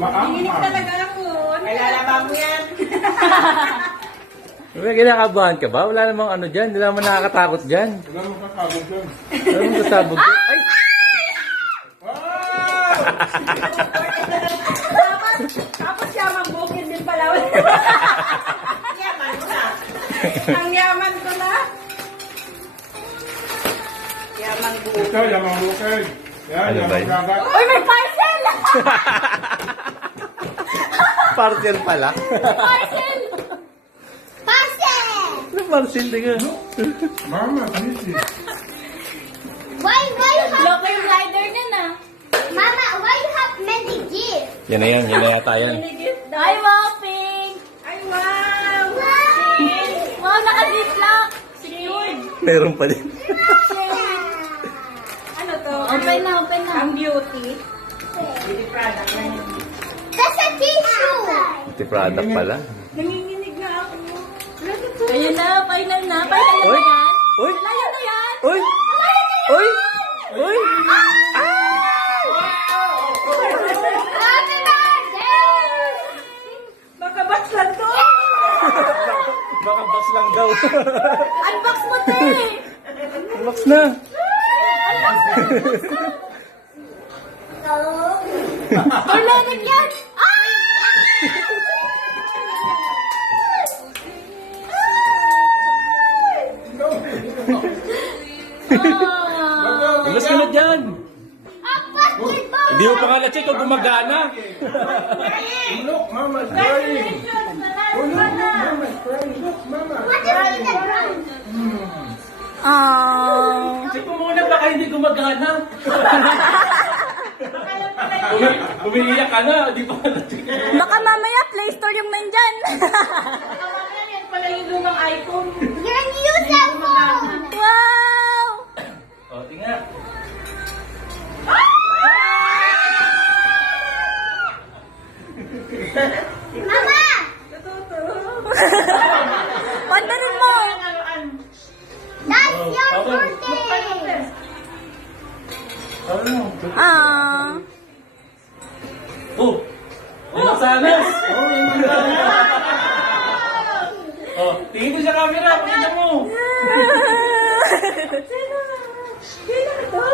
Nanginig talaga ako. Ay, lalaban mo yan. May kinakabahan ka ba? Wala namang ano dyan. Hindi naman nakakatakot dyan. Wala mo kakabog dyan. Wala namang kasabog dyan. Ay! Tapos siya magbukid din pala. Yaman mo na. Ang yaman ko na. Yaman bukid. Ito, yamang bukid. Yan, Ano ba yamang yun? dagat. Uy, may parcel! Parcel pala. Parcel! Parcel! Ano parcel? Tingnan. Mama, busy. Why you have Loko yung rider niya na. Mama? Why you have many gifts? Yan na yan. Yan na yata yan. Ay, wow, pink! Ay, wow! Pink! Wow, naka-ziplock! Secured! Meron pa din. Ano to? Open na, open na. Ang beauty. Beauty product na yun. That's a tissue. Iti product pala. Nanginginig na ako. Ayun na, final na. Final na Uy! ba yan? Uy! Layo na yan! Uy! Uy! Uy! Happy birthday! Baka box lang to! Baka box lang daw. Unbox mo, te! Box na. Torlenig yan! Umas ka na dyan. A basketball. Hindi mo pa nga na-check kung gumagana. Look, Mama's crying. Oh, look, Mama's crying. Look, Mama. What is in the ground? Check mo muna baka hindi gumagana. Umiiyak ka na, di ba na-check? Baka mamaya Play Store yung nandyan. Baka mamaya yan pala yung lumang iPhone. Your new cell phone. Wow! O, tingnan. Mama! Pandarin mo! That's your Okay. birthday. Ano? Ah. Oh! Limasanas! Oh, tingin mo sa camera, pakita mo! Sino? Sino to?